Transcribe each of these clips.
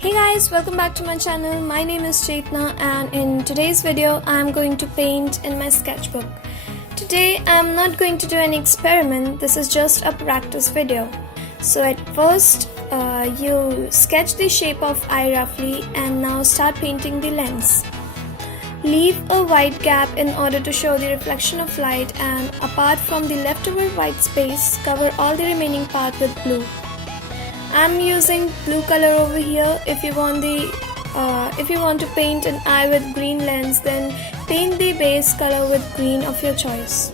Hey guys, welcome back to my channel. My name is Chetna and in today's video I am going to paint in my sketchbook. Today I am not going to do any experiment, this is just a practice video. So at first you sketch the shape of eye roughly and now start painting the lens. Leave a white gap in order to show the reflection of light, and apart from the leftover white space, cover all the remaining part with blue. I'm using blue color over here. If you want to paint an eye with green lens, then paint the base color with green of your choice.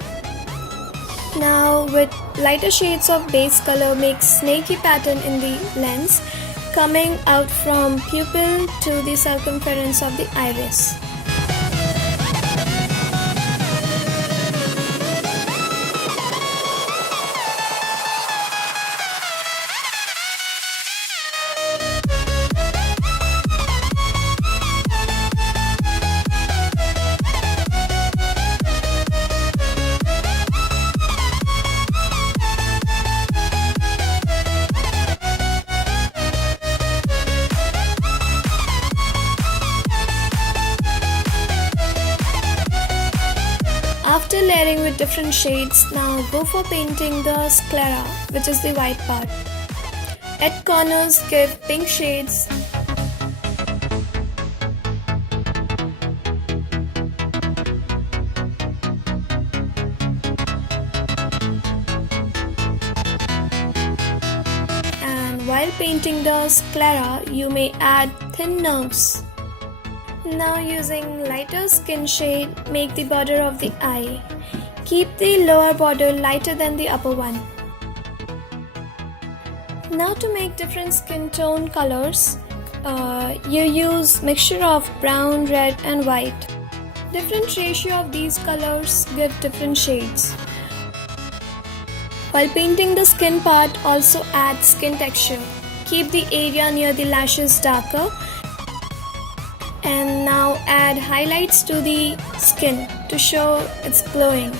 Now with lighter shades of base color, make snaky pattern in the lens coming out from pupil to the circumference of the iris. After layering with different shades, now go for painting the sclera, which is the white part. At corners, give pink shades. And while painting the sclera, you may add thin nerves. Now using lighter skin shade, make the border of the eye. Keep the lower border lighter than the upper one. Now to make different skin tone colors, you use mixture of brown, red and white. Different ratio of these colors give different shades. While painting the skin part, also add skin texture. Keep the area near the lashes darker. And now add highlights to the skin to show it's glowing.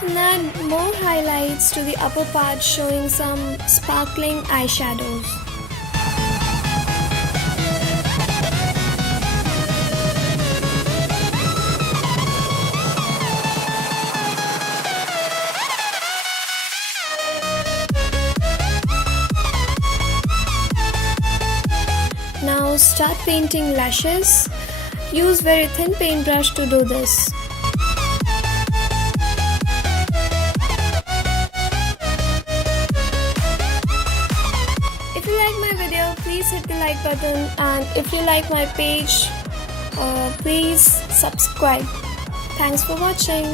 And add more highlights to the upper part, showing some sparkling eyeshadows. Now start painting lashes. Use very thin paintbrush to do this. If you like my video, please hit the like button, and if you like my page, please subscribe. Thanks for watching.